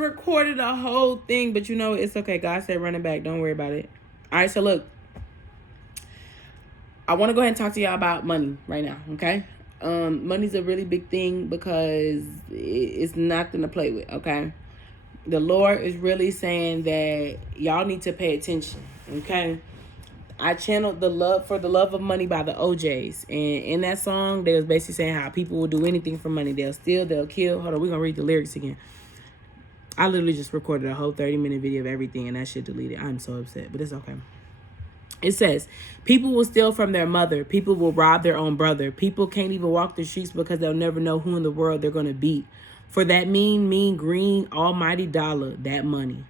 recorded a whole thing, but you know, it's okay. God said run it back. Don't worry about it. All right, so look. I want to go ahead and talk to y'all about money right now, okay? Money's a really big thing because it's nothing to play with, okay? The Lord is really saying that y'all need to pay attention, okay? I channeled the love of money by the OJs. And in that song, they was basically saying how people will do anything for money. They'll steal, they'll kill. Hold on, we're going to read the lyrics again. I literally just recorded a whole 30-minute video of everything, and that shit deleted. I'm so upset, but it's okay. It says, people will steal from their mother. People will rob their own brother. People can't even walk the streets because they'll never know who in the world they're going to beat. For that mean, green, almighty dollar, that money.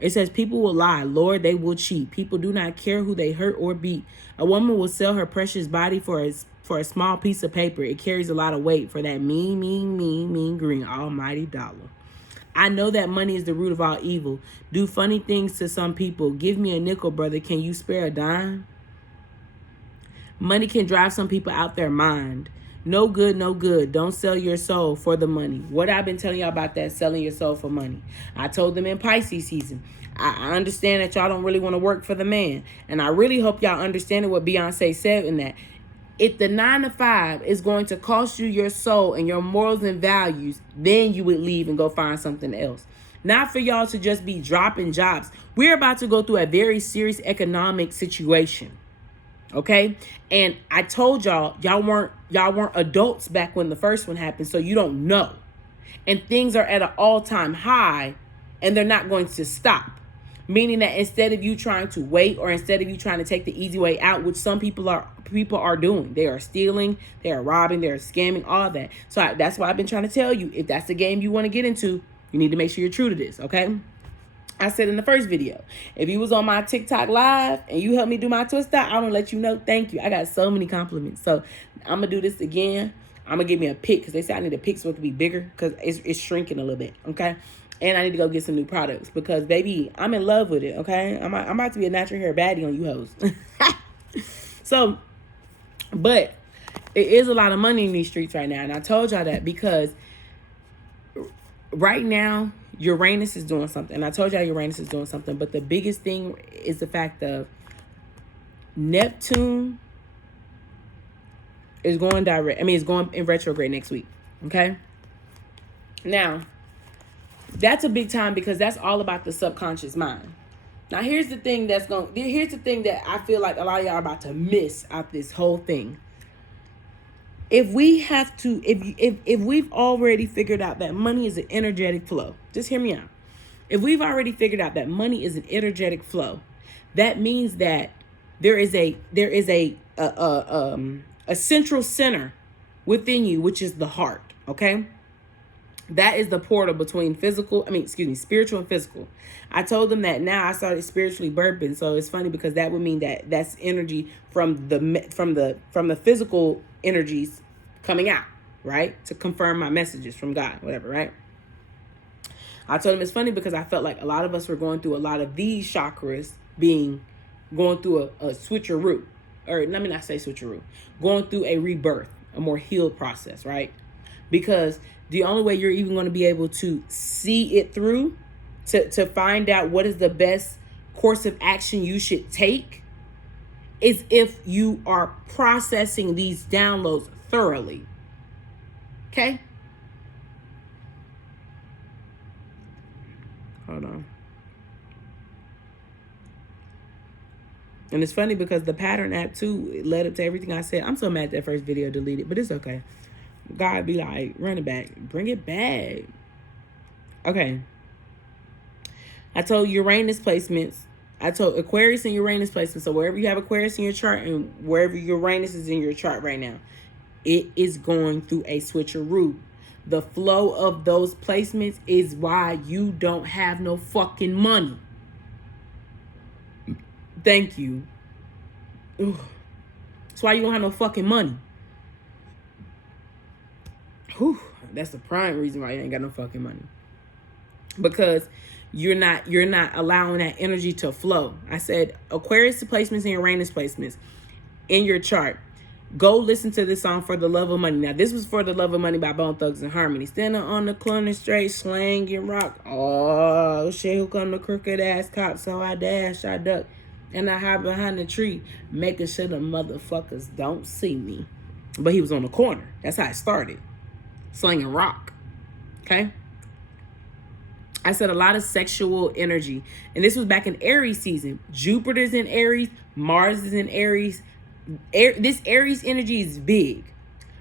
It says, people will lie. Lord, they will cheat. People do not care who they hurt or beat. A woman will sell her precious body for a small piece of paper. It carries a lot of weight for that mean, green, almighty dollar. I know that money is the root of all evil. Do funny things to some people. Give me a nickel, brother. Can you spare a dime? Money can drive some people out their mind. No good, no good. Don't sell your soul for the money. What I've been telling y'all about that, selling your soul for money. I told them in Pisces season. I understand that y'all don't really want to work for the man. And I really hope y'all understand what Beyonce said in that. If the 9-to-5 is going to cost you your soul and your morals and values, then you would leave and go find something else. Not for y'all to just be dropping jobs. We're about to go through a very serious economic situation. Okay? And I told y'all weren't adults back when the first one happened, so you don't know. And things are at an all-time high, and they're not going to stop. Meaning that instead of you trying to wait, or instead of you trying to take the easy way out, which some people are doing, they are stealing, they are robbing, they are scamming, all that. So that's why I've been trying to tell you, if that's the game you want to get into, you need to make sure you're true to this, okay? I said in the first video, if you was on my TikTok live and you helped me do my twist out, I'm going to let you know, thank you. I got so many compliments. So I'm going to do this again. I'm going to give me a pic because they say I need a pic so it can be bigger because it's shrinking a little bit, okay? And I need to go get some new products because, baby, I'm in love with it, okay? I'm about to be a natural hair baddie on you hoes. So, but it is a lot of money in these streets right now. And I told y'all that because right now, Uranus is doing something. And I told y'all Uranus is doing something. But the biggest thing is the fact of Neptune is going it's going in retrograde next week, okay? Now, that's a big time because that's all about the subconscious mind. Now, here's the thing that I feel like a lot of y'all are about to miss out this whole thing. If we've already figured out that money is an energetic flow, just hear me out. If we've already figured out that money is an energetic flow, that means that there is a central center within you, which is the heart, okay? That is the portal between spiritual and physical. I told them that now I started spiritually burping. So it's funny because that would mean that that's energy from the physical energies coming out, right? To confirm my messages from God, whatever, right? I told them it's funny because I felt like a lot of us were going through a lot of these chakras going through a switcheroo, or let me not say switcheroo, going through a rebirth, a more healed process, right? Because the only way you're even going to be able to see it through, to find out what is the best course of action you should take, is if you are processing these downloads thoroughly. Okay? Hold on. And it's funny because the pattern app too led up to everything I said. I'm so mad that first video deleted, but it's okay. God be like, run it back. Bring it back. Okay. I told Uranus placements. I told Aquarius and Uranus placements. So wherever you have Aquarius in your chart and wherever Uranus is in your chart right now, it is going through a switcheroo. The flow of those placements is why you don't have no fucking money. Thank you. Ugh. That's why you don't have no fucking money. Whew, that's the prime reason why you ain't got no fucking money. Because you're not allowing that energy to flow. I said Aquarius placements and Uranus placements in your chart. Go listen to this song, For the Love of Money. Now, this was For the Love of Money by Bone Thugs and Harmony. Standing on the corner straight, slanging rock. Oh, shit, who come the crooked ass cop? So I dash, I duck, and I hide behind the tree, making sure the motherfuckers don't see me. But he was on the corner. That's how it started. Slanging rock. Okay? I said a lot of sexual energy. And this was back in Aries season. Jupiter's in Aries. Mars is in Aries. This Aries energy is big.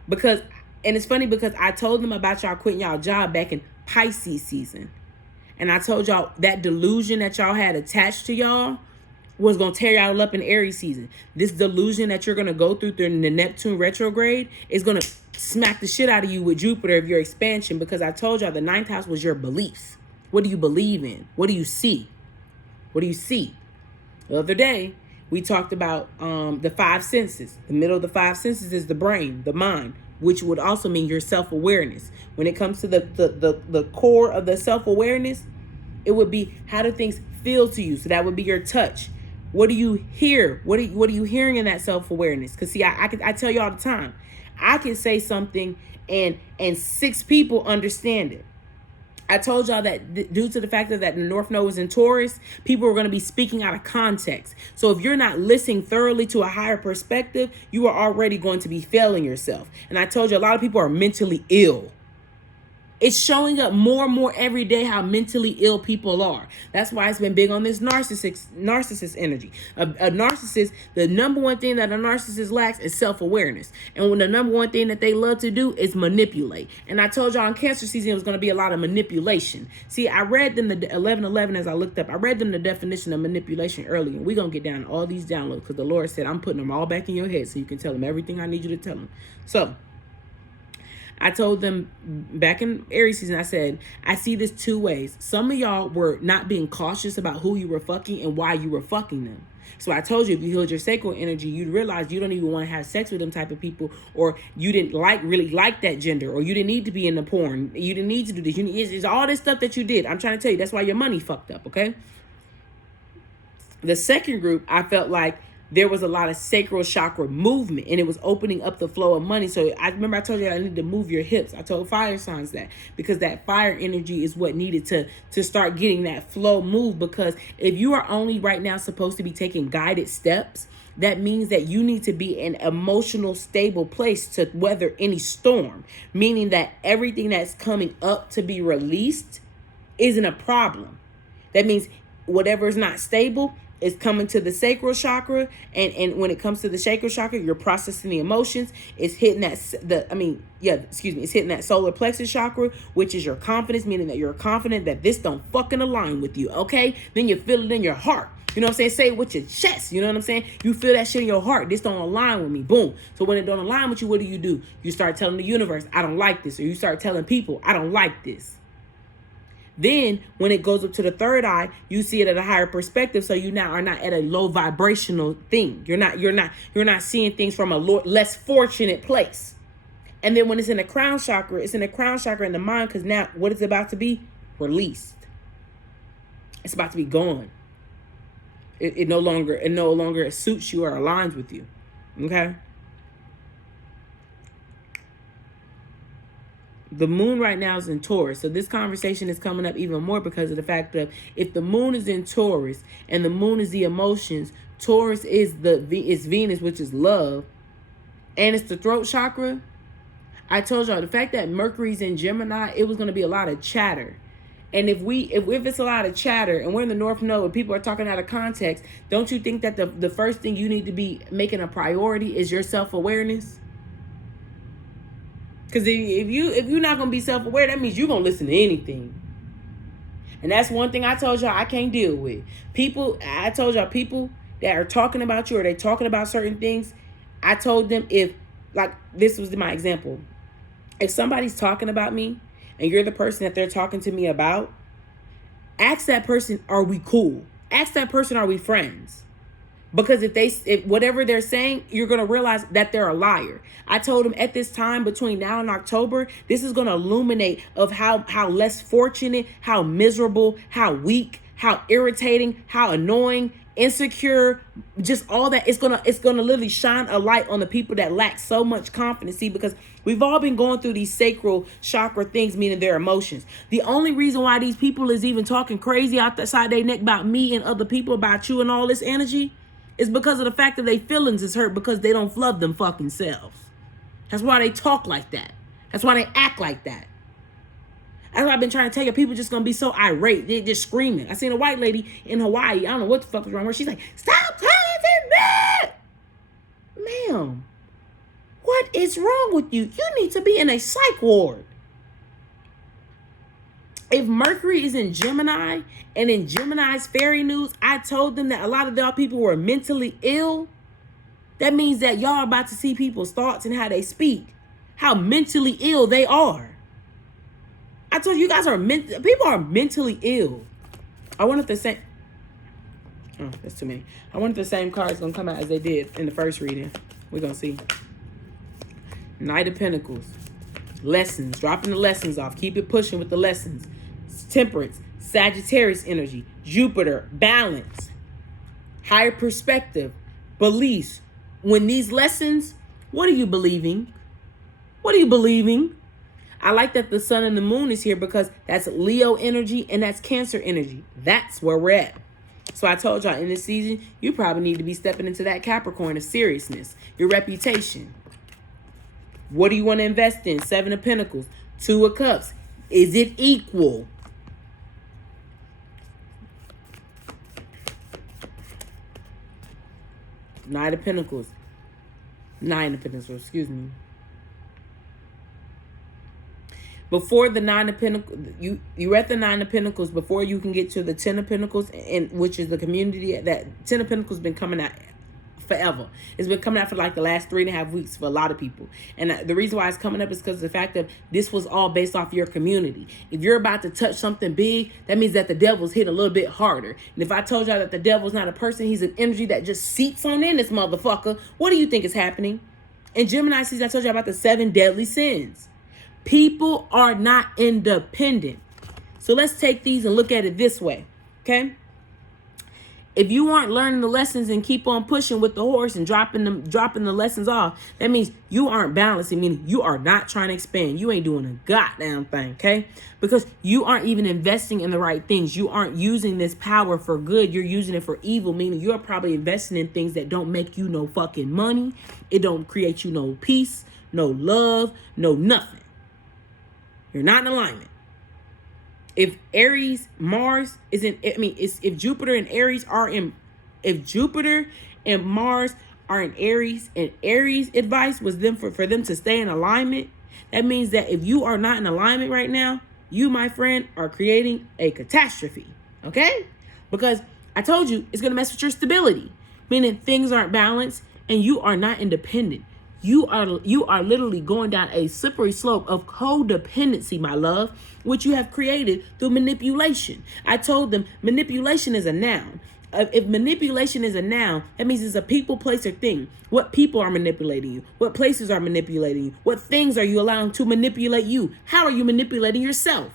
And it's funny because I told them about y'all quitting y'all job back in Pisces season. And I told y'all that delusion that y'all had attached to y'all was going to tear y'all up in Aries season. This delusion that you're going to go through during the Neptune retrograde is going to smack the shit out of you with Jupiter of your expansion, because I told y'all the 9th house was your beliefs. What do you believe in? What do you see? What do you see? The other day, we talked about the 5 senses. The middle of the 5 senses is the brain, the mind, which would also mean your self-awareness. When it comes to the core of the self-awareness, it would be, how do things feel to you? So that would be your touch. What do you hear? What are you hearing in that self-awareness? Because see, I tell you all the time, I can say something and 6 people understand it. I told y'all that due to the fact that the North Node is in Taurus, people are going to be speaking out of context. So if you're not listening thoroughly to a higher perspective, you are already going to be failing yourself. And I told you a lot of people are mentally ill. It's showing up more and more every day how mentally ill people are. That's why it's been big on this narcissist energy. A narcissist, the number one thing that a narcissist lacks is self-awareness. And when the number one thing that they love to do is manipulate. And I told y'all in Cancer season, it was going to be a lot of manipulation. See, I read them the 1111 as I looked up. I read them the definition of manipulation earlier. And we're going to get down to all these downloads because the Lord said, I'm putting them all back in your head so you can tell them everything I need you to tell them. So I told them back in Aries season, I said, I see this 2 ways. Some of y'all were not being cautious about who you were fucking and why you were fucking them. So I told you, if you healed your sacral energy, you'd realize you don't even want to have sex with them type of people, or you didn't really like that gender, or you didn't need to be in the porn. You didn't need to do this. It's all this stuff that you did. I'm trying to tell you, that's why your money fucked up, okay? The second group, I felt like there was a lot of sacral chakra movement, and it was opening up the flow of money. So I remember I told you I need to move your hips. I told fire signs that, because that fire energy is what needed to start getting that flow move. Because if you are only right now supposed to be taking guided steps, that means that you need to be in an emotional stable place to weather any storm, meaning that everything that's coming up to be released isn't a problem. That means whatever is not stable is coming to the sacral chakra, and when it comes to the sacral chakra, you're processing the emotions. It's hitting it's hitting that solar plexus chakra, which is your confidence, meaning that you're confident that this don't fucking align with you, okay? Then you feel it in your heart. You know what I'm saying? Say it with your chest. You know what I'm saying? You feel that shit in your heart. This don't align with me. Boom. So when it don't align with you, what do? You start telling the universe, I don't like this. Or you start telling people, I don't like this. Then when it goes up to the third eye, you see it at a higher perspective. So you now are not at a low vibrational thing. You're not seeing things from a less fortunate place. And then when it's in the crown chakra, it's in the crown chakra in the mind, because now what it's about to be? Released. It's about to be gone. It no longer suits you or aligns with you. Okay? The moon right now is in Taurus. So this conversation is coming up even more because of the fact that if the moon is in Taurus and the moon is the emotions, Taurus is Venus, which is love, and it's the throat chakra. I told y'all the fact that Mercury's in Gemini, it was going to be a lot of chatter. And if it's a lot of chatter and we're in the North Node and people are talking out of context, don't you think that the first thing you need to be making a priority is your self-awareness? Because if you're not going to be self-aware, that means you're going to listen to anything. And that's one thing I told y'all I can't deal with. I told y'all people that are talking about you or they're talking about certain things, I told them this was my example. If somebody's talking about me and you're the person that they're talking to me about, ask that person, are we cool? Ask that person, are we friends? Because if whatever they're saying, you're going to realize that they're a liar. I told them at this time between now and October, this is going to illuminate of how less fortunate, how miserable, how weak, how irritating, how annoying insecure, just all that. It's gonna literally shine a light on the people that lack so much confidence. See, because we've all been going through these sacral chakra things, meaning their emotions. The only reason why these people is even talking crazy outside their neck about me and other people, about you and all this energy, is because of the fact that their feelings is hurt because they don't love them fucking selves. That's why they talk like that. That's why they act like that. That's what I've been trying to tell you. People just gonna be so irate. They're just screaming. I seen a white lady in Hawaii. I don't know what the fuck was wrong with her. She's like, stop calling me! Ma'am, what is wrong with you? You need to be in a psych ward. If Mercury is in Gemini, and in Gemini's fairy news, I told them that a lot of y'all people were mentally ill. That means that y'all are about to see people's thoughts and how they speak, how mentally ill they are. I told you guys people are mentally ill. I wonder if the same, oh, that's too many. I wonder if the same card is going to come out as they did in the first reading. We're going to see. Knight of Pentacles. Lessons. Dropping the lessons off. Keep it pushing with the lessons. Temperance. Sagittarius energy. Jupiter. Balance. Higher perspective. Beliefs. When these lessons, what are you believing? What are you believing? I like that the sun and the moon is here because that's Leo energy and that's Cancer energy. That's where we're at. So I told y'all in this season, you probably need to be stepping into that Capricorn of seriousness, your reputation. What do you want to invest in? 7 of Pentacles, 2 of Cups. Is it equal? Nine of Pentacles, excuse me. Before the 9 of Pentacles, you're at the 9 of Pentacles before you can get to the 10 of Pentacles, and which is the community. That 10 of Pentacles been coming out forever. It's been coming out for like the last 3.5 weeks for a lot of people. And the reason why it's coming up is because of the fact that this was all based off your community. If you're about to touch something big, that means that the devil's hit a little bit harder. And if I told y'all that the devil's not a person, he's an energy that just seats on in this motherfucker, what do you think is happening? In Gemini season, I told you about the 7 deadly sins. People are not independent. So let's take these and look at it this way, okay? If you aren't learning the lessons and keep on pushing with the horse and dropping the lessons off, that means you aren't balancing, meaning you are not trying to expand. You ain't doing a goddamn thing, okay? Because you aren't even investing in the right things. You aren't using this power for good. You're using it for evil, meaning you're probably investing in things that don't make you no fucking money. It don't create you no peace, no love, no nothing. You're not in alignment. If Aries, Mars is in, if Jupiter and Aries are in, if Jupiter and Mars are in Aries, and Aries advice was them for them to stay in alignment, that means that if you are not in alignment right now, you, my friend, are creating a catastrophe, okay? Because I told you it's going to mess with your stability, meaning things aren't balanced and you are not independent. You are literally going down a slippery slope of codependency, my love, which you have created through manipulation. I told them manipulation is a noun. If manipulation is a noun, that means it's a people, place, or thing. What people are manipulating you? What places are manipulating you? What things are you allowing to manipulate you? How are you manipulating yourself?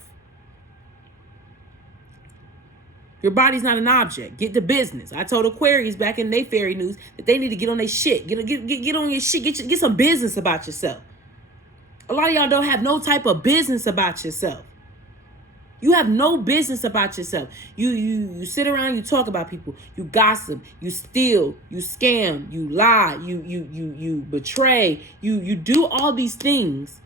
Your body's not an object. Get to business. I told Aquarius back in their fairy news that they need to get on their shit. Get on your shit. Get some business about yourself. A lot of y'all don't have no type of business about yourself. You have no business about yourself. You sit around, you talk about people, you gossip, you steal, you scam, you lie, you betray, you do all these things.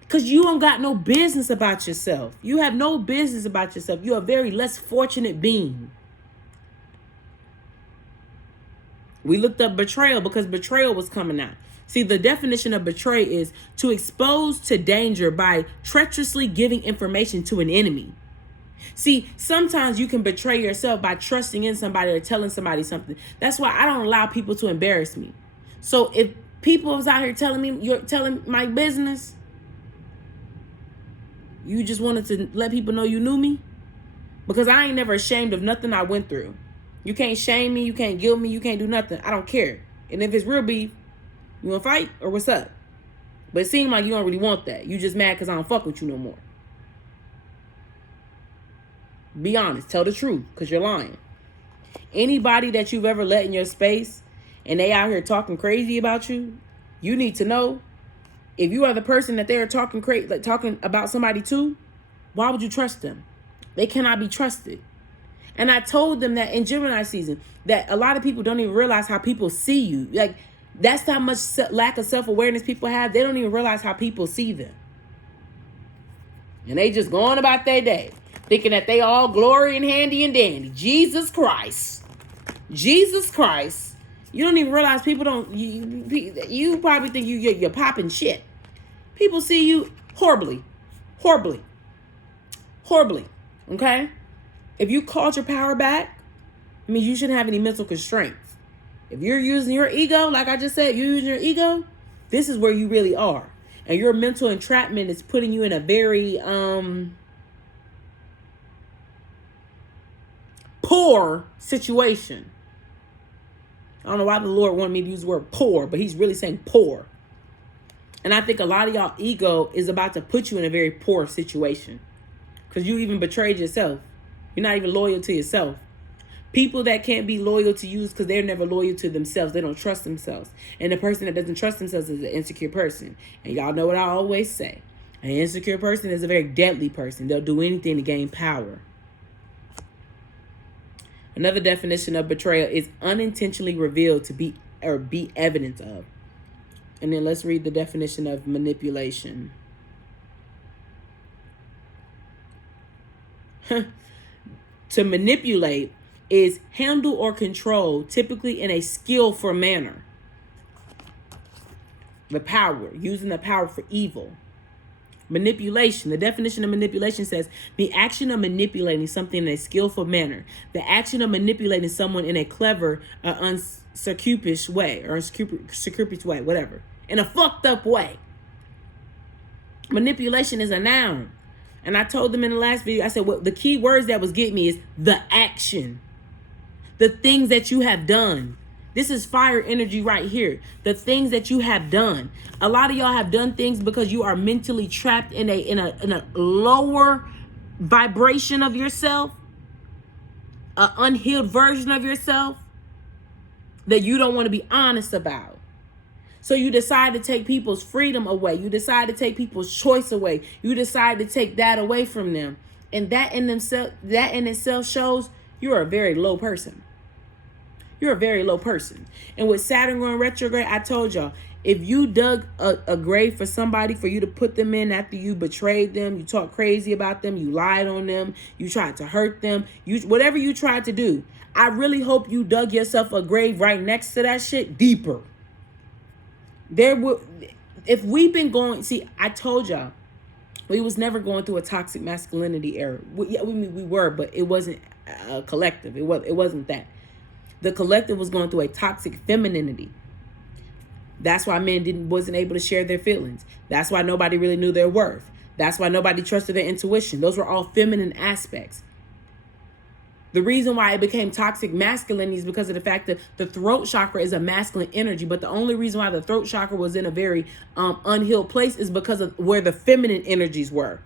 Because you don't got no business about yourself. You have no business about yourself. You're a very less fortunate being. We looked up betrayal because betrayal was coming out. See, the definition of betray is to expose to danger by treacherously giving information to an enemy. See, sometimes you can betray yourself by trusting in somebody or telling somebody something. That's why I don't allow people to embarrass me. So if people was out here telling me, you're telling my business, you just wanted to let people know you knew me? Because I ain't never ashamed of nothing I went through. You can't shame me. You can't guilt me. You can't do nothing. I don't care. And if it's real beef, you want to fight or what's up? But it seems like you don't really want that. You just mad because I don't fuck with you no more. Be honest. Tell the truth because you're lying. Anybody that you've ever let in your space and they out here talking crazy about you, you need to know, if you are the person that they're talking crazy, like talking about somebody to, why would you trust them? They cannot be trusted. And I told them that in Gemini season, that a lot of people don't even realize how people see you. Like, that's how much lack of self-awareness people have. They don't even realize how people see them. And they just going about their day, thinking that they all glory and handy and dandy. Jesus Christ. Jesus Christ. You don't even realize people don't, you probably think you're popping shit. People see you horribly. Horribly. Horribly. Okay? If you caught your power back, I mean, you shouldn't have any mental constraints. If you're using your ego, like I just said, you're using your ego, this is where you really are. And your mental entrapment is putting you in a very poor situation. I don't know why the Lord wanted me to use the word poor, but he's really saying poor. And I think a lot of y'all ego is about to put you in a very poor situation. Because you even betrayed yourself. You're not even loyal to yourself. People that can't be loyal to you is because they're never loyal to themselves. They don't trust themselves. And the person that doesn't trust themselves is an insecure person. And y'all know what I always say. An insecure person is a very deadly person. They'll do anything to gain power. Another definition of betrayal is unintentionally revealed to be evidence of. And then let's read the definition of manipulation. To manipulate is handle or control, typically in a skillful manner. The power, using the power for evil. Manipulation. The definition of manipulation says the action of manipulating something in a skillful manner. The action of manipulating someone in a clever, unscrupulous way, or unscrupulous way, whatever. In a fucked up way. Manipulation is a noun. And I told them in the last video, I said, well, the key words that was getting me is the action. The things that you have done. This is fire energy right here. The things that you have done. A lot of y'all have done things because you are mentally trapped in a lower vibration of yourself, an unhealed version of yourself that you don't want to be honest about. So you decide to take people's freedom away. You decide to take people's choice away. You decide to take that away from them. And that in itself shows you're a very low person. You're a very low person. And with Saturn going retrograde, I told y'all, if you dug a grave for somebody, for you to put them in after you betrayed them, you talked crazy about them, you lied on them, you tried to hurt them, whatever you tried to do, I really hope you dug yourself a grave right next to that shit deeper. If we've been going, see, I told y'all, we was never going through a toxic masculinity era. We were, but it wasn't a collective. It wasn't that. The collective was going through a toxic femininity. That's why men wasn't able to share their feelings. That's why nobody really knew their worth. That's why nobody trusted their intuition. Those were all feminine aspects. The reason why it became toxic masculinity is because of the fact that the throat chakra is a masculine energy. But the only reason why the throat chakra was in a very unhealed place is because of where the feminine energies were.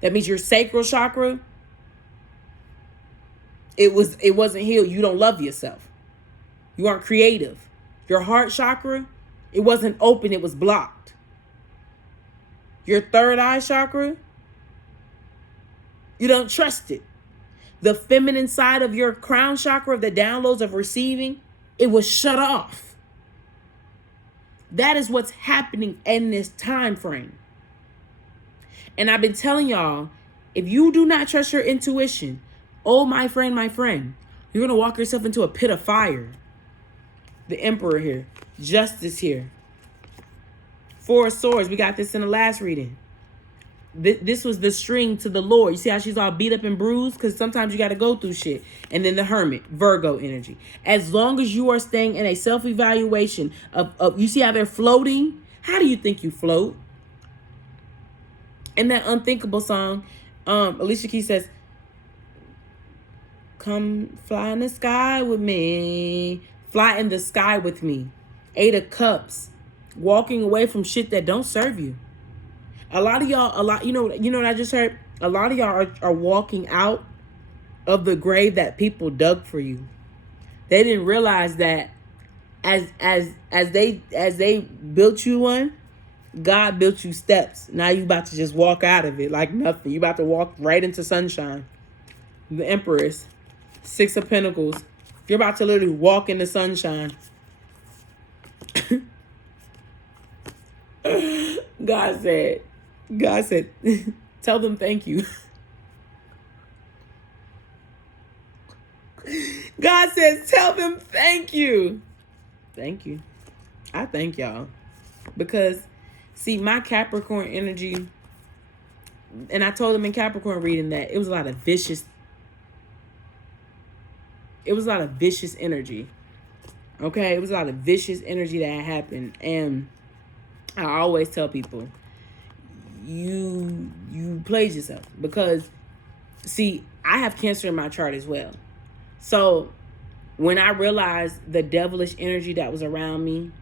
That means your sacral chakra, it wasn't healed. You don't love yourself. You aren't creative. Your heart chakra, it wasn't open. It was blocked. Your third eye chakra, you don't trust it. The feminine side of your crown chakra, of the downloads of receiving, it was shut off. That is what's happening in this time frame. And I've been telling y'all, if you do not trust your intuition, oh, my friend, you're going to walk yourself into a pit of fire. The Emperor here. Justice here. Four of Swords. We got this in the last reading. This was the string to the Lord. You see how she's all beat up and bruised? Because sometimes you got to go through shit. And then the Hermit, Virgo energy. As long as you are staying in a self-evaluation of you see how they're floating? How do you think you float? In that Unthinkable song, Alicia Keys says, come fly in the sky with me. Fly in the sky with me. 8 of Cups. Walking away from shit that don't serve you. A lot of y'all, you know what I just heard? A lot of y'all are walking out of the grave that people dug for you. They didn't realize that as they built you one, God built you steps. Now you about to just walk out of it like nothing. You about to walk right into sunshine. The Empress, Six of Pentacles. You're about to literally walk in the sunshine. God said, tell them thank you. God says, tell them thank you. Thank you. I thank y'all. Because, see, my Capricorn energy, and I told them in Capricorn reading that it was a lot of vicious energy. Okay? It was a lot of vicious energy that happened. And I always tell people, you played yourself. Because, see, I have Cancer in my chart as well. So when I realized the devilish energy that was around me,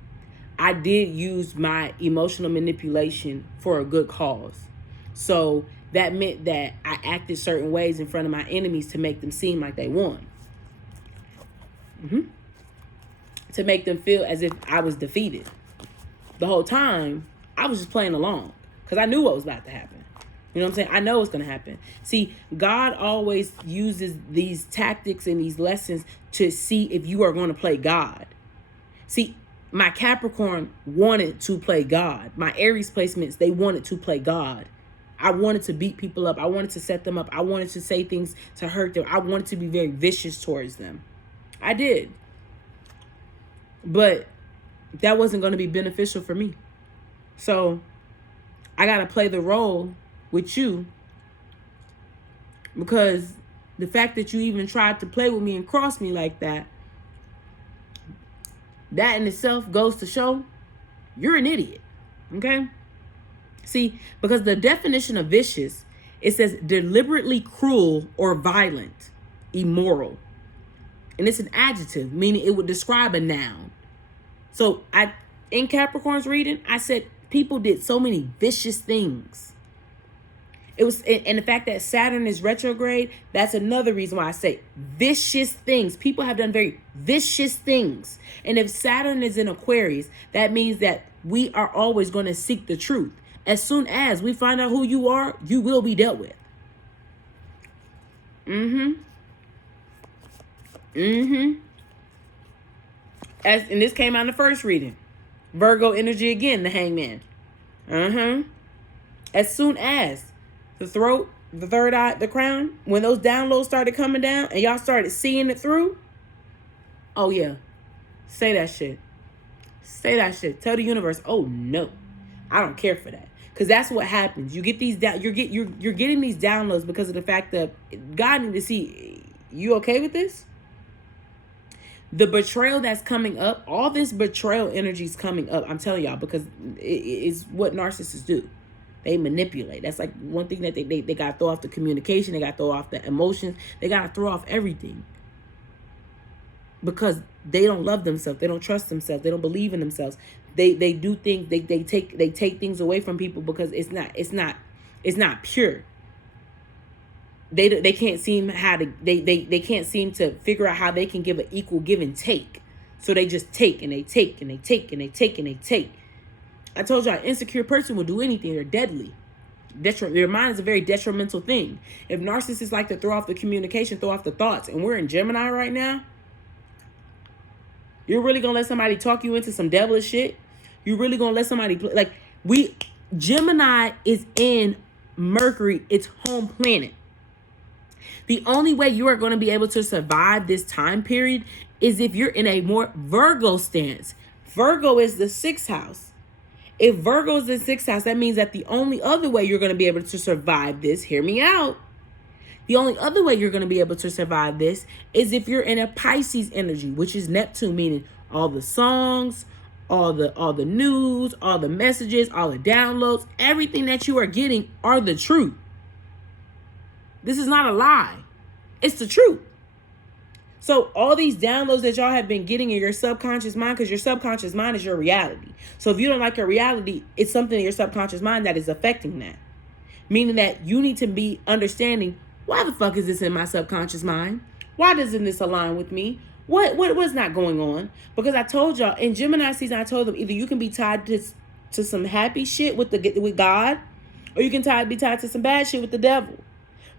I did use my emotional manipulation for a good cause. So that meant that I acted certain ways in front of my enemies to make them seem like they won. To make them feel as if I was defeated. The whole time, I was just playing along because I knew what was about to happen. You know what I'm saying? I know what's going to happen. See, God always uses these tactics and these lessons to see if you are going to play God. See, my Capricorn wanted to play God. My Aries placements, they wanted to play God. I wanted to beat people up. I wanted to set them up. I wanted to say things to hurt them. I wanted to be very vicious towards them. I did. But that wasn't going to be beneficial for me. So I got to play the role with you, because the fact that you even tried to play with me and cross me like that, that in itself goes to show you're an idiot. Okay? See, because the definition of vicious, it says deliberately cruel or violent, immoral. And it's an adjective, meaning it would describe a noun. So in Capricorn's reading, I said people did so many vicious things. It was, and the fact that Saturn is retrograde, that's another reason why I say vicious things. People have done very vicious things. And if Saturn is in Aquarius, that means that we are always going to seek the truth. As soon as we find out who you are, you will be dealt with. And this came out in the first reading. Virgo energy again, the Hangman. As soon as the throat, the third eye, the crown, when those downloads started coming down and y'all started seeing it through, oh yeah, say that shit. Say that shit. Tell the universe, oh no, I don't care for that. Because that's what happens. You get these you're getting these downloads because of the fact that God needs to see, you okay with this? The betrayal that's coming up, all this betrayal energy is coming up. I'm telling y'all, because it's what narcissists do. They manipulate. That's like one thing that they got to throw off the communication. They got to throw off the emotions. They got to throw off everything. Because they don't love themselves. They don't trust themselves. They don't believe in themselves. They do things. They take things away from people because it's not pure. They can't seem how to they can't seem to figure out how they can give an equal give and take. So they just take and they take and they take and they take and they take. I told you, an insecure person will do anything. They're deadly. Their mind is a very detrimental thing. If narcissists like to throw off the communication, throw off the thoughts, and we're in Gemini right now, you're really gonna let somebody talk you into some devilish shit? You're really gonna let somebody play? Gemini is in Mercury, its home planet. The only way you are going to be able to survive this time period is if you're in a more Virgo stance. Virgo is the 6th house. If Virgo is the 6th house, that means that the only other way you're going to be able to survive this, hear me out. The only other way you're going to be able to survive this is if you're in a Pisces energy, which is Neptune, meaning all the songs, all the news, all the messages, all the downloads, everything that you are getting are the truth. This is not a lie. It's the truth. So all these downloads that y'all have been getting in your subconscious mind, because your subconscious mind is your reality. So if you don't like your reality, it's something in your subconscious mind that is affecting that. Meaning that you need to be understanding Why the fuck is this in my subconscious mind? Why doesn't this align with me? What's not going on? Because I told y'all in Gemini season, I told them either you can be tied to some happy shit with God, or you can be tied to some bad shit with the devil.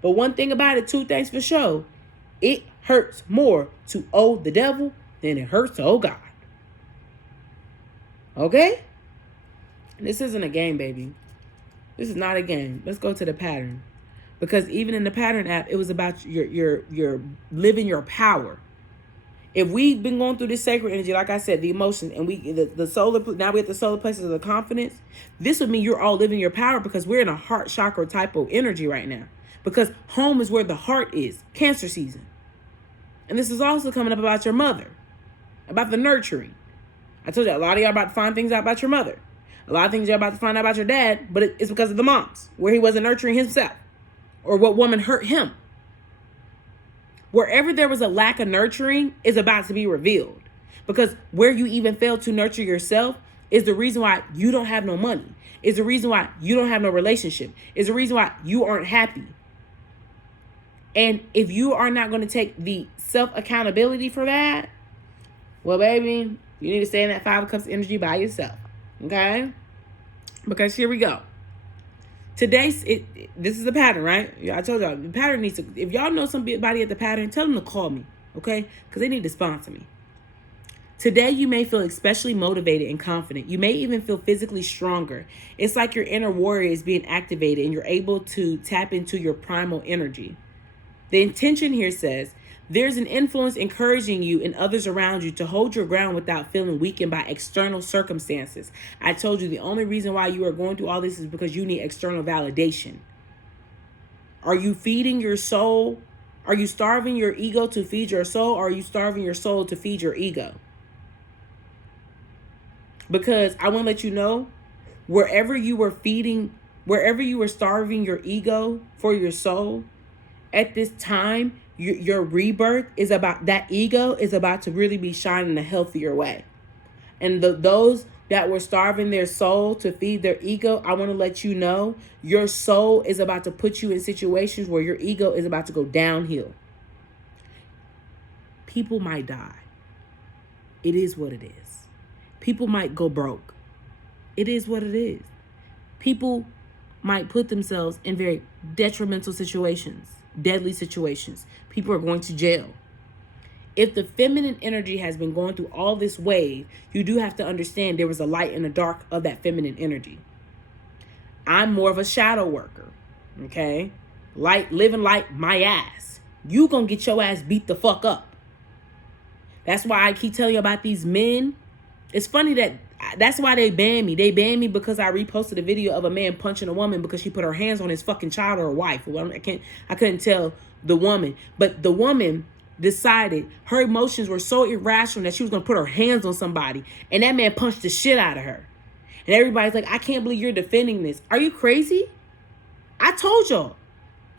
But one thing about it, two things for sure, it hurts more to owe the devil than it hurts to owe God. Okay? This isn't a game, baby. This is not a game. Let's go to the pattern. Because even in the pattern app, it was about your living your power. If we've been going through this sacred energy, like I said, the emotion, and the solar, now we're at the solar plexus of the confidence, this would mean you're all living your power because we're in a heart chakra type of energy right now. Because home is where the heart is, Cancer season. And this is also coming up about your mother, about the nurturing. I told you, a lot of y'all about to find things out about your mother. A lot of things you're about to find out about your dad, but it's because of the moms, where he wasn't nurturing himself, or what woman hurt him. Wherever there was a lack of nurturing is about to be revealed. Because where you even failed to nurture yourself is the reason why you don't have no money. Is the reason why you don't have no relationship. Is the reason why you aren't happy. And if you are not going to take the self-accountability for that, well, baby, you need to stay in that 5 of Cups energy by yourself. Okay? Because here we go. This is the pattern, right? I told y'all, the pattern needs to, if y'all know somebody at the pattern, tell them to call me, okay? Because they need to sponsor me. Today, you may feel especially motivated and confident. You may even feel physically stronger. It's like your inner warrior is being activated and you're able to tap into your primal energy. The intention here says, there's an influence encouraging you and others around you to hold your ground without feeling weakened by external circumstances. I told you the only reason why you are going through all this is because you need external validation. Are you feeding your soul? Are you starving your ego to feed your soul? Or are you starving your soul to feed your ego? Because I want to let you know, wherever you were starving your ego for your soul, at this time, your rebirth is about, that ego is about to really be shining in a healthier way. And those that were starving their soul to feed their ego, I want to let you know, your soul is about to put you in situations where your ego is about to go downhill. People might die. It is what it is. People might go broke. It is what it is. People might put themselves in very detrimental situations. Deadly situations. People are going to jail. If the feminine energy has been going through all this wave, you do have to understand there was a light and a dark of that feminine energy. I'm more of a shadow worker. Okay? Living light my ass. You gonna get your ass beat the fuck up. That's why I keep telling you about these men. It's funny that's why they banned me. They banned me because I reposted a video of a man punching a woman because she put her hands on his fucking child or wife. Well, I couldn't tell the woman, but the woman decided her emotions were so irrational that she was going to put her hands on somebody, and that man punched the shit out of her. And everybody's like, I can't believe you're defending this. Are you crazy? I told y'all,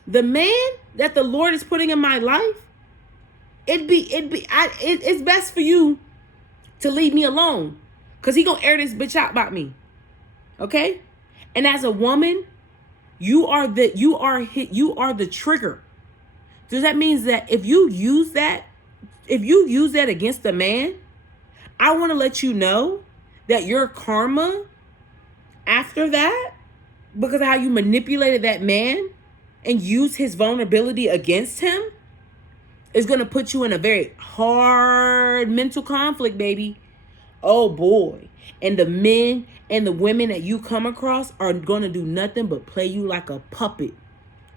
the man that the Lord is putting in my life, it's best for you to leave me alone. Because he gonna air this bitch out about me. Okay? And as a woman, you are the trigger. So that means that if you use that against a man, I want to let you know that your karma after that, because of how you manipulated that man and used his vulnerability against him, is going to put you in a very hard mental conflict, baby. Oh boy. And the men and the women that you come across are going to do nothing but play you like a puppet,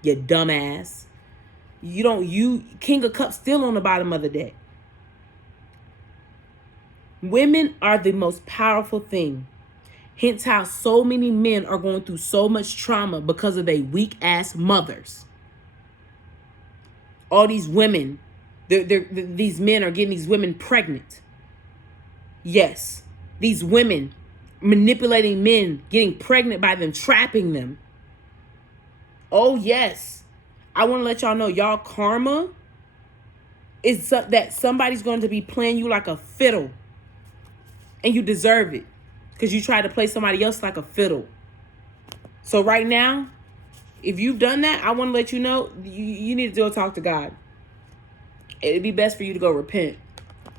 you dumbass. You King of Cups still on the bottom of the deck. Women are the most powerful thing. Hence how so many men are going through so much trauma because of their weak ass mothers. All these women, these men are getting these women pregnant. Yes, these women manipulating men, getting pregnant by them, trapping them. Oh, yes. I want to let y'all know, y'all karma is that somebody's going to be playing you like a fiddle. And you deserve it. Because you try to play somebody else like a fiddle. So right now, If you've done that, I want to let you know you need to go talk to God. It'd be best for you to go repent.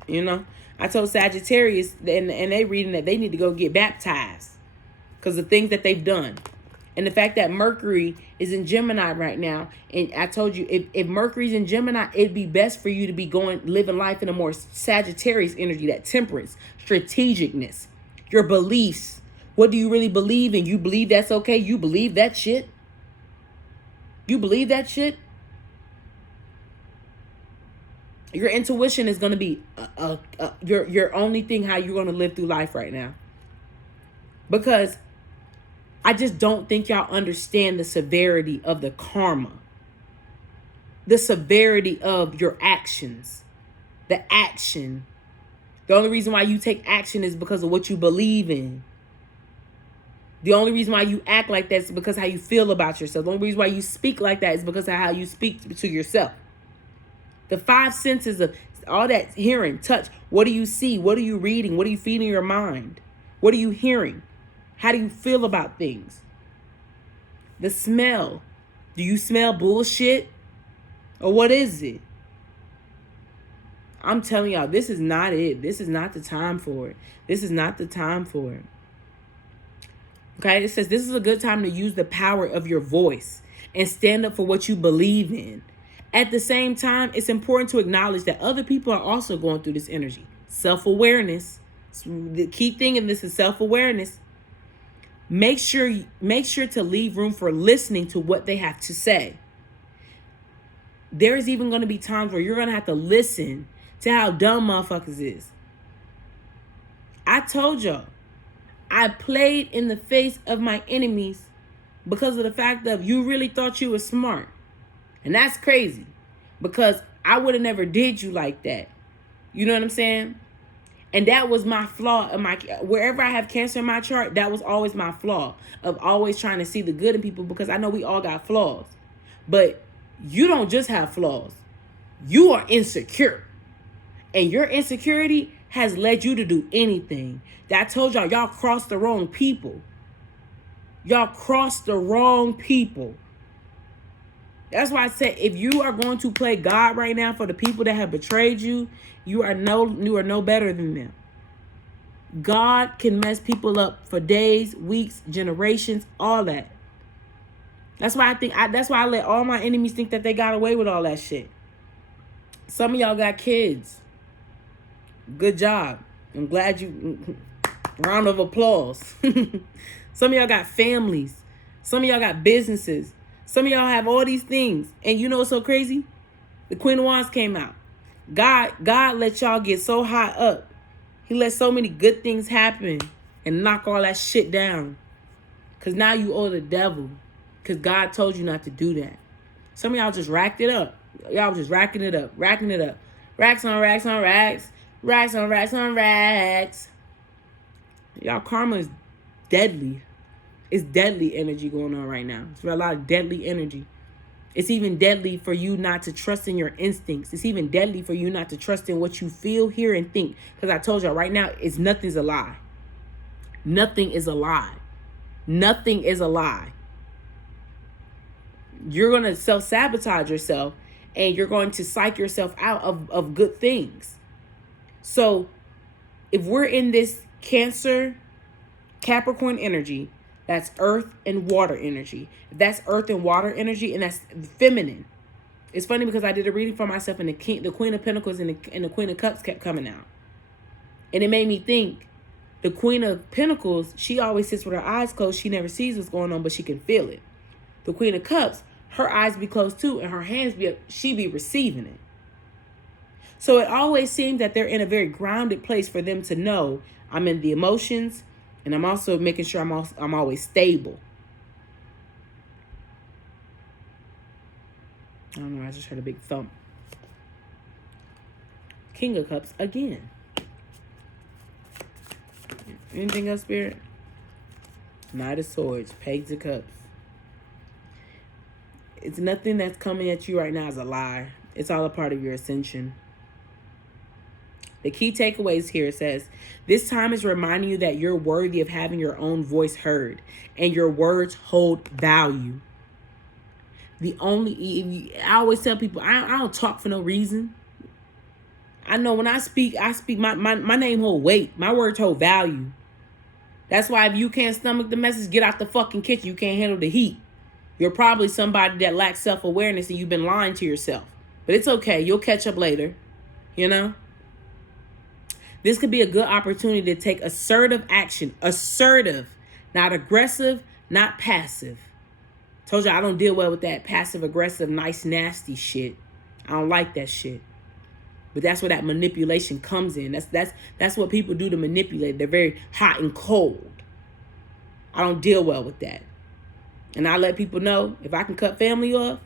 You know, I told Sagittarius, and they reading that they need to go get baptized because of things that they've done. And the fact that Mercury is in Gemini right now. And I told you, if Mercury's in Gemini, it'd be best for you to be living life in a more Sagittarius energy, that temperance, strategicness, your beliefs. What do you really believe in? You believe that's okay? You believe that shit? You believe that shit? Your intuition is going to be your only thing how you're going to live through life right now. Because I just don't think y'all understand the severity of the karma. The severity of your actions. The action. The only reason why you take action is because of what you believe in. The only reason why you act like that is because of how you feel about yourself. The only reason why you speak like that is because of how you speak to yourself. The five senses of all that hearing, touch. What do you see? What are you reading? What are you feeding your mind? What are you hearing? How do you feel about things? The smell. Do you smell bullshit? Or what is it? I'm telling y'all, this is not it. This is not the time for it. This is not the time for it. Okay, it says this is a good time to use the power of your voice and stand up for what you believe in. At the same time, it's important to acknowledge that other people are also going through this energy. Self-awareness. The key thing in this is self-awareness. Make sure to leave room for listening to what they have to say. There's even going to be times where you're going to have to listen to how dumb motherfuckers is. I told y'all, I played in the face of my enemies because of the fact that you really thought you were smart. And that's crazy because I would have never did you like that. You know what I'm saying? And that was my flaw of wherever I have Cancer in my chart, that was always my flaw of always trying to see the good in people because I know we all got flaws. But you don't just have flaws. You are insecure. And your insecurity has led you to do anything. That I told y'all crossed the wrong people. Y'all crossed the wrong people. That's why I said if you are going to play God right now for the people that have betrayed you, you are no better than them. God can mess people up for days, weeks, generations, all that. That's why I let all my enemies think that they got away with all that shit. Some of y'all got kids. Good job. I'm glad you. Round of applause. Some of y'all got families. Some of y'all got businesses. Some of y'all have all these things. And you know what's so crazy? The Queen of Wands came out. God let y'all get so high up. He let so many good things happen and knock all that shit down. Because now you owe the devil. Because God told you not to do that. Some of y'all just racked it up. Y'all just racking it up. Racking it up. Racks on racks on racks. Racks on racks on racks. Y'all karma is deadly. It's deadly energy going on right now. It's a lot of deadly energy. It's even deadly for you not to trust in your instincts. It's even deadly for you not to trust in what you feel, hear, and think. Because I told y'all right now, nothing's a lie. Nothing is a lie. Nothing is a lie. You're going to self-sabotage yourself and you're going to psych yourself out of good things. So if we're in this Cancer, Capricorn energy, that's earth and water energy. If that's earth and water energy, and that's feminine. It's funny because I did a reading for myself and the Queen of Pentacles and the Queen of Cups kept coming out. And it made me think, the Queen of Pentacles, she always sits with her eyes closed. She never sees what's going on, but she can feel it. The Queen of Cups, her eyes be closed too, and her hands be up. She be receiving it. So it always seems that they're in a very grounded place for them to know I'm in the emotions, and I'm also making sure I'm always stable. I don't know, I just heard a big thump. King of Cups again. Anything else, Spirit? Knight of Swords, Page of Cups. It's nothing that's coming at you right now is a lie. It's all a part of your ascension. The key takeaways here says, this time is reminding you that you're worthy of having your own voice heard and your words hold value. I always tell people, I don't talk for no reason. I know when I speak, my name hold weight. My words hold value. That's why if you can't stomach the message, get out the fucking kitchen. You can't handle the heat. You're probably somebody that lacks self-awareness and you've been lying to yourself. But it's okay. You'll catch up later. You know? This could be a good opportunity to take assertive action. Assertive. Not aggressive, not passive. Told you I don't deal well with that passive-aggressive, nice, nasty shit. I don't like that shit. But that's where that manipulation comes in. That's what people do to manipulate. They're very hot and cold. I don't deal well with that. And I let people know, if I can cut family off,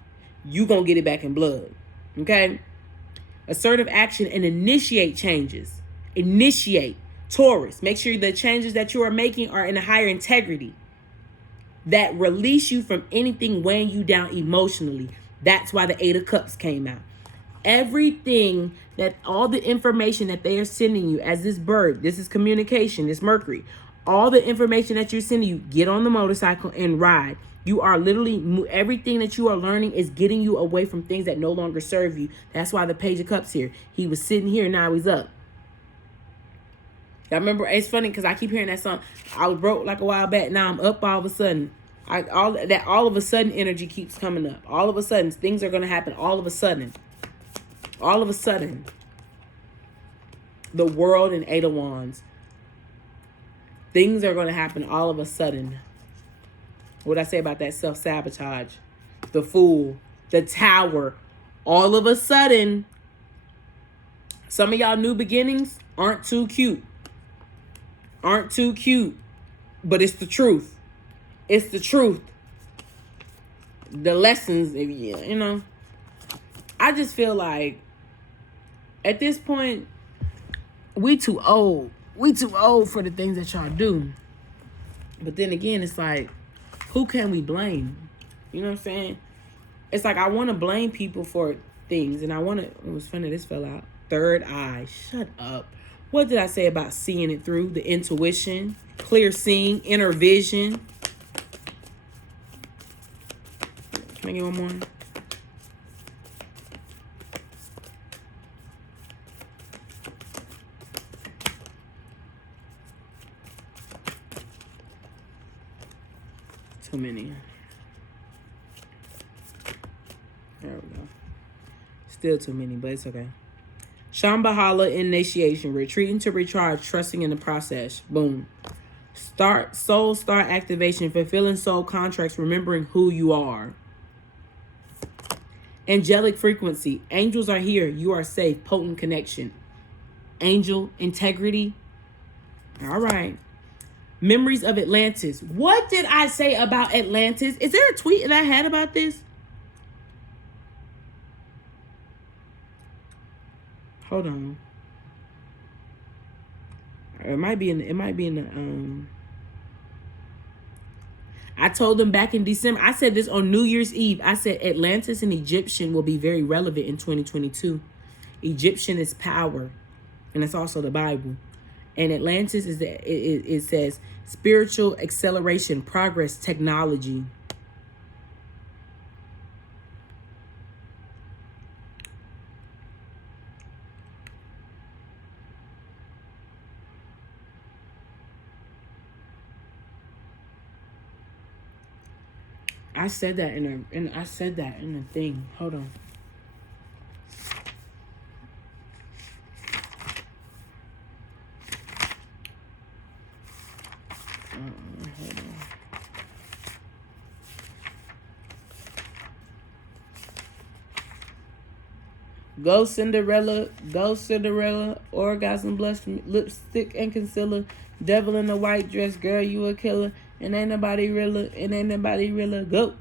you gonna get it back in blood. Okay? Assertive action and initiate changes. Initiate. Taurus, make sure the changes that you are making are in a higher integrity that release you from anything weighing you down emotionally. That's why the 8 of Cups came out. Everything that, all the information that they are sending you as this bird, this is communication, this Mercury, all the information that you're sending you, get on the motorcycle and ride. You are literally, everything that you are learning is getting you away from things that no longer serve you. That's why the Page of Cups here. He was sitting here, now he's up. I remember, it's funny because I keep hearing that song. I was broke like a while back. Now I'm up all of a sudden. All of a sudden energy keeps coming up. All of a sudden things are going to happen. All of a sudden. All of a sudden. The World and 8 of Wands. Things are going to happen all of a sudden. What I say about that self-sabotage? The Fool. The Tower. All of a sudden. Some of y'all new beginnings aren't too cute. Aren't too cute. But it's the truth. It's the truth. The lessons, you know. I just feel like at this point, we too old. We too old for the things that y'all do. But then again, it's like, who can we blame? You know what I'm saying? It's like I want to blame people for things. And I want to, it was funny, this fell out. Third eye. Shut up. What did I say about seeing it through? The intuition, clear seeing, inner vision. Can I get one more? Too many. There we go. Still too many, but it's okay. Shambhala initiation, retreating to recharge, trusting in the process. Boom. Soul start activation, fulfilling soul contracts, remembering who you are. Angelic frequency. Angels are here. You are safe. Potent connection. Angel integrity. All right. Memories of Atlantis. What did I say about Atlantis? Is there a tweet that I had about this? Hold on. It might be in the I told them back in December. I said this on New Year's Eve. I said Atlantis and Egyptian will be very relevant in 2022. Egyptian is power, and it's also the Bible. And Atlantis is it says spiritual acceleration, progress, technology. I said that in the thing. Hold on. Hold on. Go Cinderella, orgasm, blush, lipstick and concealer, devil in a white dress, girl, you a killer, and ain't nobody realer, Go.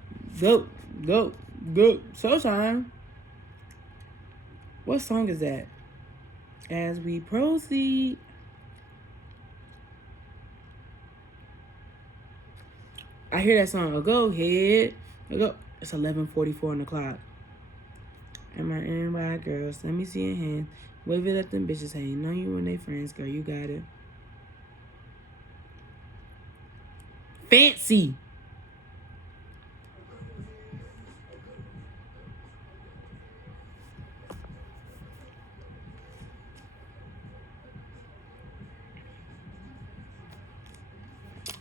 Showtime. What song is that? As we proceed. I hear that song. Oh, go ahead. Go. It's 11:44 on the clock. Am I in by girls? Let me see your hand. Wave it at them bitches. Hey, you know you and they friends, girl. You got it. Fancy.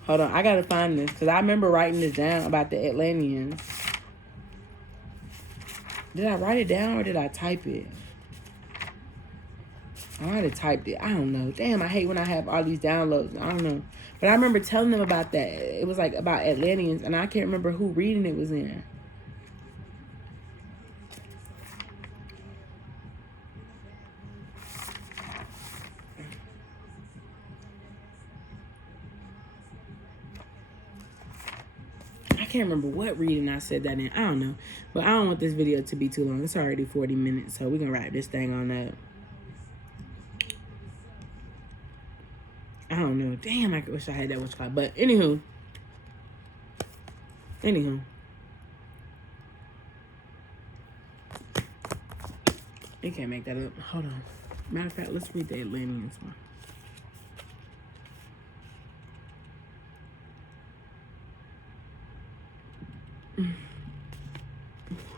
Hold on, I gotta find this because I remember writing this down about the Atlanteans. Did I write it down or did I type it? I might have typed it. I don't know. Damn, I hate when I have all these downloads. I don't know. But I remember telling them about that. It was like about Atlanteans, and I can't remember who reading it was in. I can't remember what reading I said that in. I don't know. But I don't want this video to be too long. It's already 40 minutes, so we're going to wrap this thing on up. I don't know. Damn, I wish I had that much clout. But anywho. You can't make that up. Hold on. Matter of fact, let's read the Atlanteans one.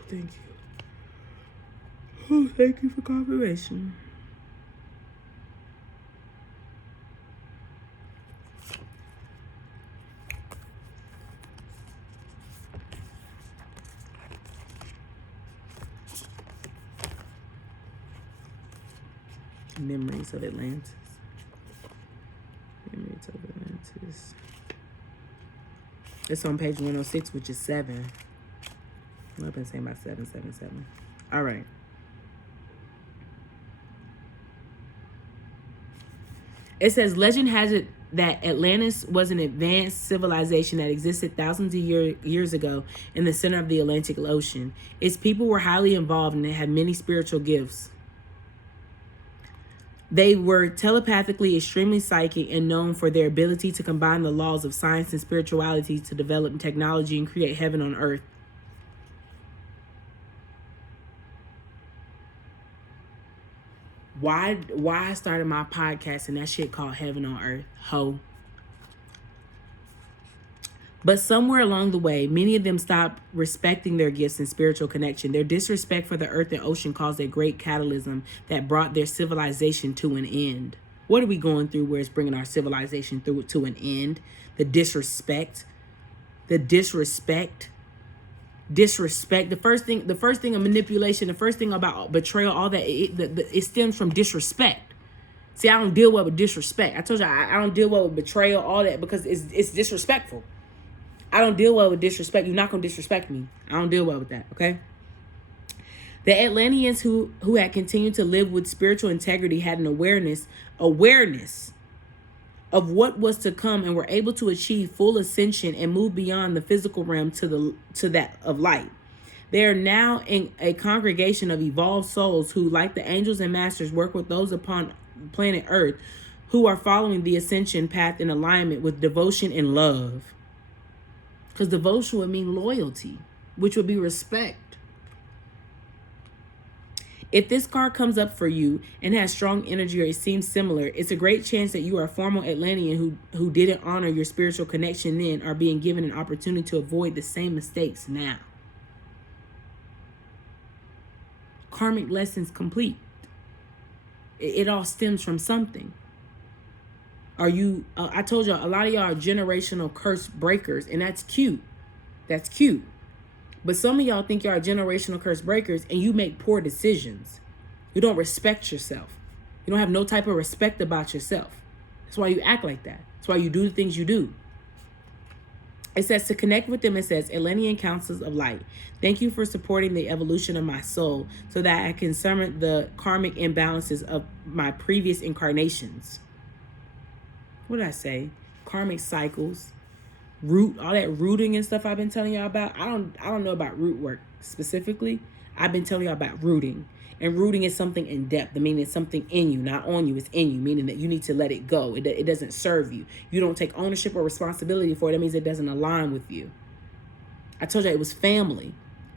Thank you. Oh, thank you for confirmation. Memories of Atlantis. Memories of Atlantis. It's on page 106, which is 7. I've been saying about 777. All right. It says, legend has it that Atlantis was an advanced civilization that existed thousands of years ago in the center of the Atlantic Ocean. Its people were highly involved and they had many spiritual gifts. They were telepathically extremely psychic and known for their ability to combine the laws of science and spirituality to develop technology and create heaven on earth. Why I started my podcast and that shit called Heaven on Earth? Ho. But somewhere along the way, many of them stopped respecting their gifts and spiritual connection. Their disrespect for the earth and ocean caused a great catalysm that brought their civilization to an end. What are we going through where it's bringing our civilization through to an end? The disrespect. The first thing of manipulation, the first thing about betrayal, all that, it stems from disrespect. See, I don't deal well with disrespect. I told you I don't deal well with betrayal, all that, because it's disrespectful. I don't deal well with disrespect. You're not going to disrespect me. I don't deal well with that, okay? The Atlanteans who had continued to live with spiritual integrity had an awareness of what was to come and were able to achieve full ascension and move beyond the physical realm to that of light. They are now in a congregation of evolved souls who, like the angels and masters, work with those upon planet Earth who are following the ascension path in alignment with devotion and love. Because devotion would mean loyalty, which would be respect. If this card comes up for you and has strong energy or it seems similar, it's a great chance that you are a former Atlantean who didn't honor your spiritual connection then are being given an opportunity to avoid the same mistakes now. Karmic lessons complete. It all stems from something. Are you, I told y'all, a lot of y'all are generational curse breakers, and that's cute. That's cute. But some of y'all think y'all are generational curse breakers and you make poor decisions. You don't respect yourself. You don't have no type of respect about yourself. That's why you act like that. That's why you do the things you do. It says to connect with them, it says, Atlantean Councils of Light. Thank you for supporting the evolution of my soul so that I can summon the karmic imbalances of my previous incarnations. What did I say? Karmic cycles. Root, all that rooting and stuff I've been telling y'all about. I don't know about root work specifically. I've been telling y'all about rooting. And rooting is something in depth. I mean, it's something in you, not on you. It's in you, meaning that you need to let it go. It doesn't serve you. You don't take ownership or responsibility for it. That means it doesn't align with you. I told you it was family.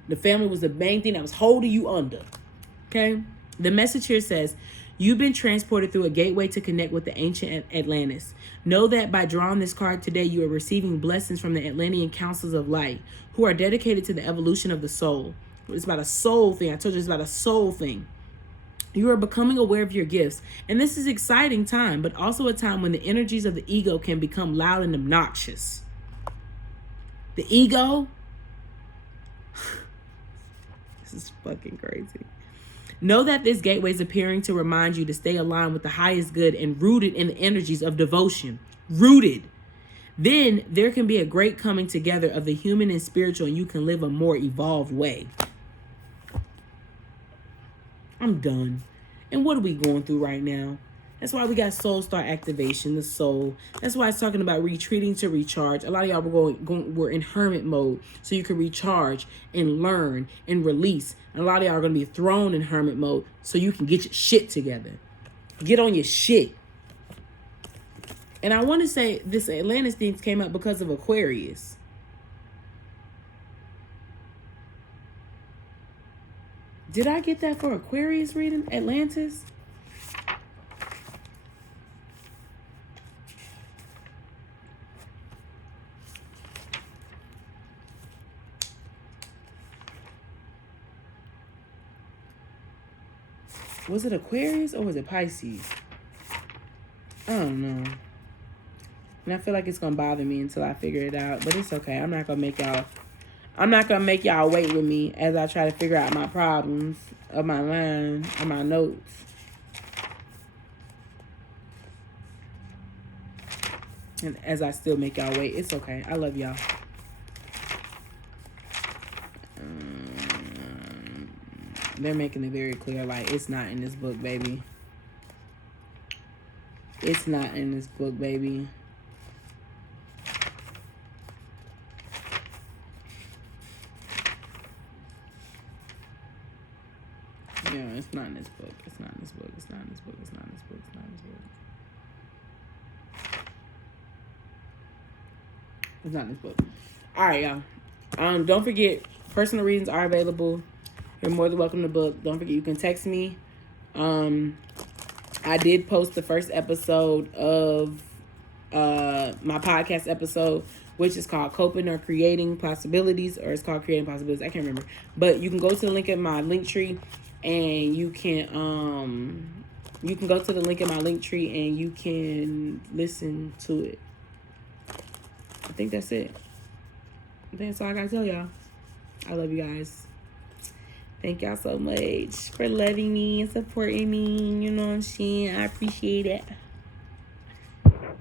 The family was the main thing that was holding you under. Okay? The message here says, you've been transported through a gateway to connect with the ancient Atlantis. Know that by drawing this card today, you are receiving blessings from the Atlantean Councils of Light, who are dedicated to the evolution of the soul. It's about a soul thing. I told you it's about a soul thing. You are becoming aware of your gifts. And this is an exciting time, but also a time when the energies of the ego can become loud and obnoxious. The ego, this is fucking crazy. Know that this gateway is appearing to remind you to stay aligned with the highest good and rooted in the energies of devotion. Rooted. Then there can be a great coming together of the human and spiritual, and you can live a more evolved way. I'm done. And what are we going through right now? That's why we got soul star activation, the soul. That's why it's talking about retreating to recharge. A lot of y'all were in hermit mode so you can recharge and learn and release. And a lot of y'all are going to be thrown in hermit mode so you can get your shit together. Get on your shit. And I want to say this Atlantis thing came up because of Aquarius. Did I get that for Aquarius reading? Atlantis? Was it Aquarius or was it Pisces? I don't know. And I feel like it's going to bother me until I figure it out. But it's okay. I'm not going to make y'all wait with me as I try to figure out my problems of my mind, of my notes. And as I still make y'all wait, it's okay. I love y'all. They're making it very clear, like, it's not in this book, baby. It's not in this book, baby. Yeah, it's not in this book. It's not in this book. It's not in this book. It's not in this book. It's not in this book. It's not in this book. All right, y'all. Don't forget, personal readings are available. You're more than welcome to book. Don't forget, you can text me. I did post the first episode of my podcast episode, which is called Coping or Creating Possibilities, or it's called Creating Possibilities. I can't remember. But you can go to the link in my link tree, and you can go to the link in my link tree and you can listen to it. I think that's it. I think that's all I gotta tell y'all. I love you guys. Thank y'all so much for loving me and supporting me. You know what I'm saying? I appreciate it.